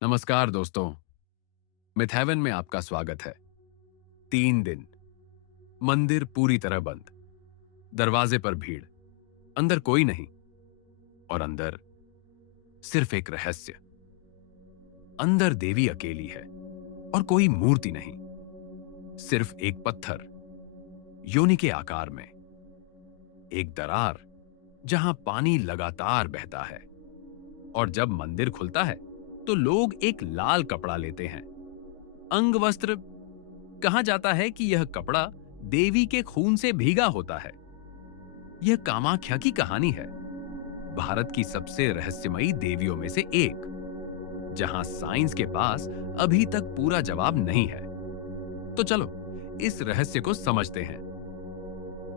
नमस्कार दोस्तों। Myth haven में आपका स्वागत है। 3 दिन मंदिर पूरी तरह बंद, दरवाजे पर भीड़, अंदर कोई नहीं और अंदर सिर्फ एक रहस्य। अंदर देवी अकेली है और कोई मूर्ति नहीं, सिर्फ एक पत्थर योनि के आकार में, एक दरार जहां पानी लगातार बहता है। और जब मंदिर खुलता है तो लोग एक लाल कपड़ा लेते हैं। अंग वस्त्र कहा जाता है कि यह कपड़ा देवी के खून से भीगा होता है। यह कामाख्या की कहानी है, भारत की सबसे रहस्यमयी देवियों में से एक, जहां साइंस के पास अभी तक पूरा जवाब नहीं है। तो चलो इस रहस्य को समझते हैं।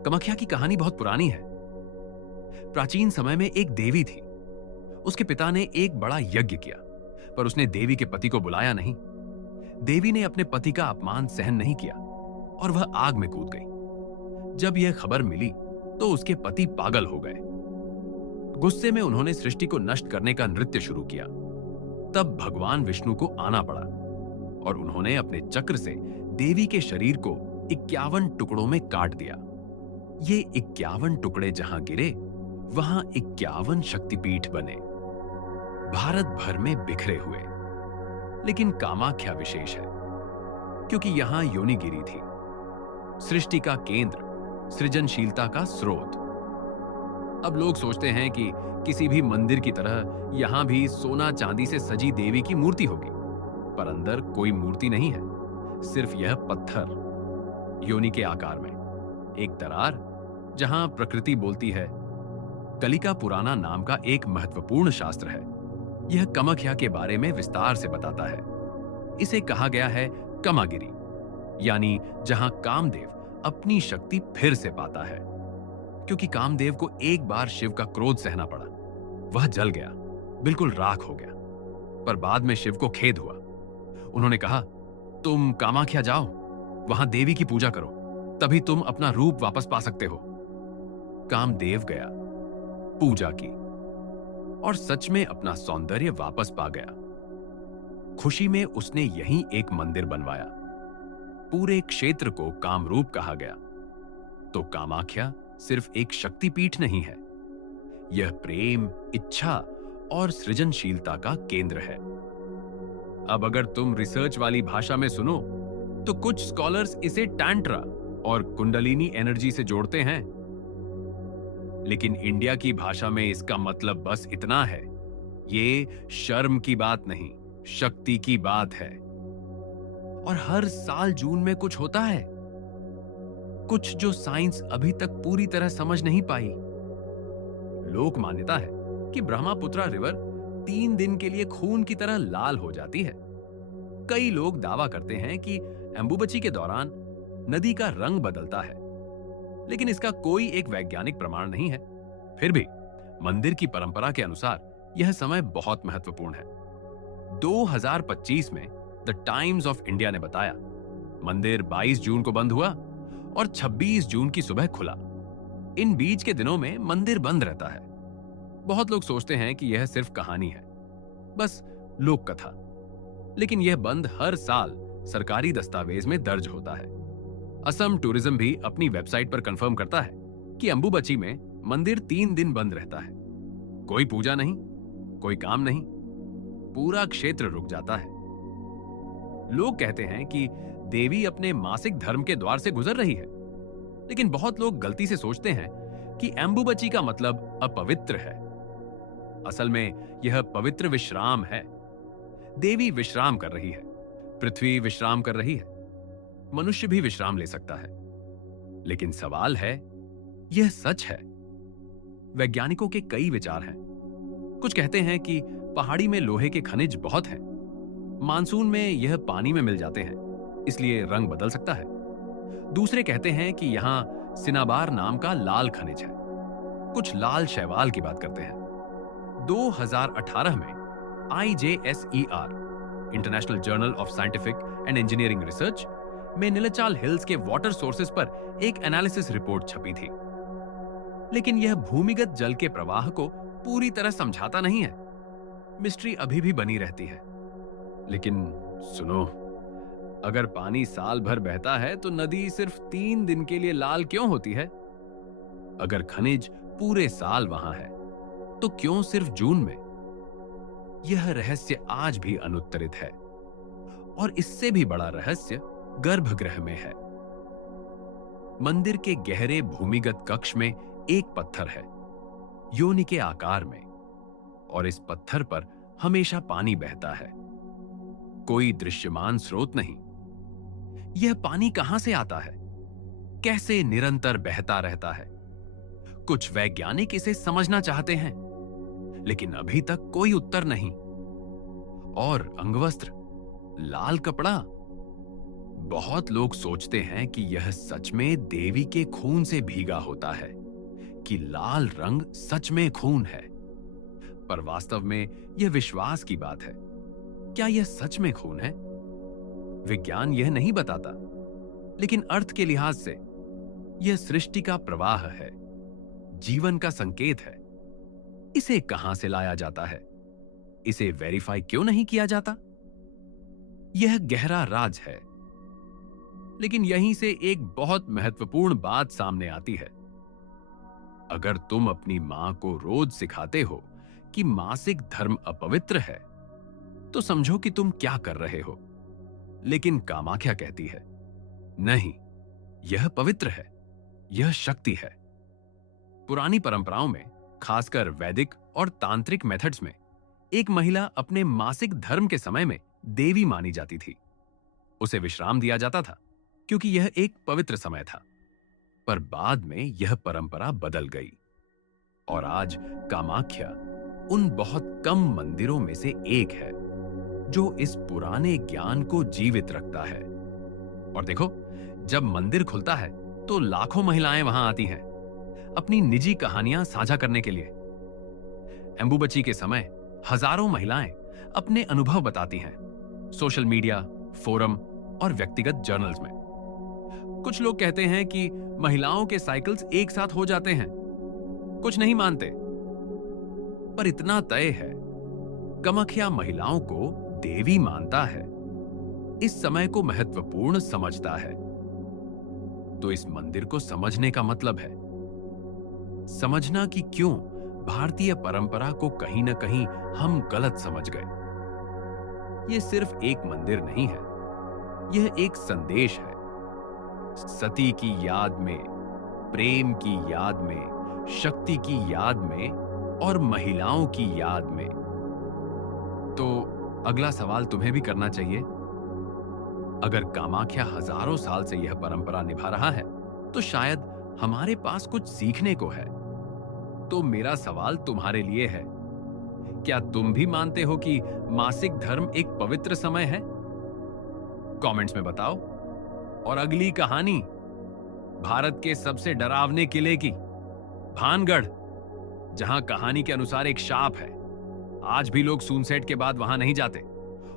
कामाख्या की कहानी बहुत पुरानी है। प्राचीन समय में एक देवी थी। उसके पिता ने एक बड़ा यज्ञ किया, पर उसने देवी के पति को बुलाया नहीं। देवी ने अपने पति का अपमान सहन नहीं किया और वह आग में कूद गई। जब यह खबर मिली तो उसके पति पागल हो गए। गुस्से में उन्होंने सृष्टि को नष्ट करने का नृत्य शुरू किया। तब भगवान विष्णु को आना पड़ा और उन्होंने अपने चक्र से देवी के शरीर को 51 टुकड़ों में काट दिया। ये 51 टुकड़े जहां गिरे वहां 51 शक्तिपीठ बने, भारत भर में बिखरे हुए। लेकिन कामाख्या विशेष है क्योंकि यहां योनि गिरी थी, सृष्टि का केंद्र, सृजनशीलता का स्रोत। अब लोग सोचते हैं कि किसी भी मंदिर की तरह यहां भी सोना चांदी से सजी देवी की मूर्ति होगी, पर अंदर कोई मूर्ति नहीं है, सिर्फ यह पत्थर योनि के आकार में, एक दरार जहां प्रकृति बोलती है। कलिका पुराना नाम का एक महत्वपूर्ण शास्त्र है। यह कामाख्या के बारे में विस्तार से बताता है। इसे कहा गया है कमागिरी, यानी जहां कामदेव अपनी शक्ति फिर से पाता है। क्योंकि कामदेव को एक बार शिव का क्रोध सहना पड़ा, वह जल गया, बिल्कुल राख हो गया। पर बाद में शिव को खेद हुआ। उन्होंने कहा, तुम कामाख्या जाओ, वहां देवी की पूजा करो, तभी तुम अपना रूप वापस पा सकते हो। कामदेव गया, पूजा की और सच में अपना सौंदर्य वापस पा गया। खुशी में उसने यहीं एक मंदिर बनवाया। पूरे क्षेत्र को कामरूप कहा गया। तो कामाख्या सिर्फ एक शक्तिपीठ नहीं है, यह प्रेम, इच्छा और सृजनशीलता का केंद्र है। अब अगर तुम रिसर्च वाली भाषा में सुनो तो कुछ स्कॉलर्स इसे टैंट्रा और कुंडलिनी एनर्जी से जोड़ते हैं, लेकिन इंडिया की भाषा में इसका मतलब बस इतना है, ये शर्म की बात नहीं, शक्ति की बात है। और हर साल जून में कुछ होता है, कुछ जो साइंस अभी तक पूरी तरह समझ नहीं पाई। लोक मान्यता है कि ब्रह्मपुत्रा रिवर 3 दिन के लिए खून की तरह लाल हो जाती है। कई लोग दावा करते हैं कि अंबुबची के दौरान नदी का रंग बदलता है, लेकिन इसका कोई एक वैज्ञानिक प्रमाण नहीं है। फिर भी मंदिर की परंपरा के अनुसार यह समय बहुत महत्वपूर्ण है। 2025 में द टाइम्स ऑफ इंडिया ने बताया, मंदिर 22 जून को बंद हुआ और 26 जून की सुबह खुला। इन बीच के दिनों में मंदिर बंद रहता है। बहुत लोग सोचते हैं कि यह सिर्फ कहानी है, बस लोक कथा, लेकिन यह बंद हर साल सरकारी दस्तावेज में दर्ज होता है। असम टूरिज्म भी अपनी वेबसाइट पर कंफर्म करता है कि अंबुबची में मंदिर 3 दिन बंद रहता है। कोई पूजा नहीं, कोई काम नहीं, पूरा क्षेत्र रुक जाता है। लोग कहते हैं कि देवी अपने मासिक धर्म के द्वार से गुजर रही है, लेकिन बहुत लोग गलती से सोचते हैं कि अंबुबची का मतलब अपवित्र है। असल में यह पवित्र विश्राम है। देवी विश्राम कर रही है, पृथ्वी विश्राम कर रही है, मनुष्य भी विश्राम ले सकता है। लेकिन सवाल है, यह सच है? वैज्ञानिकों के कई विचार हैं। कुछ कहते हैं कि पहाड़ी में लोहे के खनिज बहुत हैं, मानसून में यह पानी में मिल जाते हैं, इसलिए रंग बदल सकता है। दूसरे कहते हैं कि यहां सिनाबार नाम का लाल खनिज है। कुछ लाल शैवाल की बात करते हैं। 2018 में IJSER, international journal of scientific and engineering research में नीलाचल हिल्स के वाटर सोर्सेज पर एक एनालिसिस रिपोर्ट छपी थी। लेकिन यह भूमिगत जल के प्रवाह को पूरी तरह समझाता नहीं है। मिस्ट्री अभी भी बनी रहती है। लेकिन सुनो, अगर पानी साल भर बहता है तो नदी सिर्फ 3 दिन के लिए लाल क्यों होती है? अगर खनिज पूरे साल वहां है तो क्यों सिर्फ जून में? यह रहस्य आज भी अनुत्तरित है। और इससे भी बड़ा रहस्य गर्भगृह में है। मंदिर के गहरे भूमिगत कक्ष में एक पत्थर है, योनि के आकार में, और इस पत्थर पर हमेशा पानी बहता है। कोई दृश्यमान स्रोत नहीं। यह पानी कहां से आता है? कैसे निरंतर बहता रहता है? कुछ वैज्ञानिक इसे समझना चाहते हैं, लेकिन अभी तक कोई उत्तर नहीं। और अंगवस्त्र, लाल कपड़ा, बहुत लोग सोचते हैं कि यह सच में देवी के खून से भीगा होता है, कि लाल रंग सच में खून है। पर वास्तव में यह विश्वास की बात है। क्या यह सच में खून है? विज्ञान यह नहीं बताता, लेकिन अर्थ के लिहाज से यह सृष्टि का प्रवाह है, जीवन का संकेत है। इसे कहां से लाया जाता है? इसे वेरीफाई क्यों नहीं किया जाता? यह गहरा राज है। लेकिन यहीं से एक बहुत महत्वपूर्ण बात सामने आती है। अगर तुम अपनी मां को रोज सिखाते हो कि मासिक धर्म अपवित्र है, तो समझो कि तुम क्या कर रहे हो। लेकिन कामाख्या कहती है, नहीं, यह पवित्र है, यह शक्ति है। पुरानी परंपराओं में, खासकर वैदिक और तांत्रिक मेथड्स में, एक महिला अपने मासिक धर्म के समय में देवी मानी जाती थी। उसे विश्राम दिया जाता था क्योंकि यह एक पवित्र समय था। पर बाद में यह परंपरा बदल गई और आज कामाख्या उन बहुत कम मंदिरों में से एक है जो इस पुराने ज्ञान को जीवित रखता है। और देखो, जब मंदिर खुलता है तो लाखों महिलाएं वहां आती हैं, अपनी निजी कहानियां साझा करने के लिए। अंबुबची के समय हजारों महिलाएं अपने अनुभव बताती हैं, सोशल मीडिया, फोरम और व्यक्तिगत जर्नल्स में। कुछ लोग कहते हैं कि महिलाओं के साइकिल्स एक साथ हो जाते हैं, कुछ नहीं मानते। पर इतना तय है, कामाख्या महिलाओं को देवी मानता है, इस समय को महत्वपूर्ण समझता है। तो इस मंदिर को समझने का मतलब है समझना कि क्यों भारतीय परंपरा को कहीं ना कहीं हम गलत समझ गए। यह सिर्फ एक मंदिर नहीं है, यह एक संदेश है। सती की याद में, प्रेम की याद में, शक्ति की याद में और महिलाओं की याद में। तो अगला सवाल तुम्हें भी करना चाहिए। अगर कामाख्या हजारों साल से यह परंपरा निभा रहा है, तो शायद हमारे पास कुछ सीखने को है। तो मेरा सवाल तुम्हारे लिए है, क्या तुम भी मानते हो कि मासिक धर्म एक पवित्र समय है? कमेंट्स में बताओ। और अगली कहानी भारत के सबसे डरावने किले की, भानगढ़, जहां कहानी के अनुसार एक शाप है। आज भी लोग सूनसेट के बाद वहां नहीं जाते,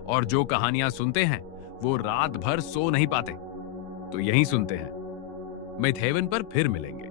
और जो कहानियां सुनते हैं वो रात भर सो नहीं पाते। तो यहीं सुनते हैं। मिथ हेवन पर फिर मिलेंगे।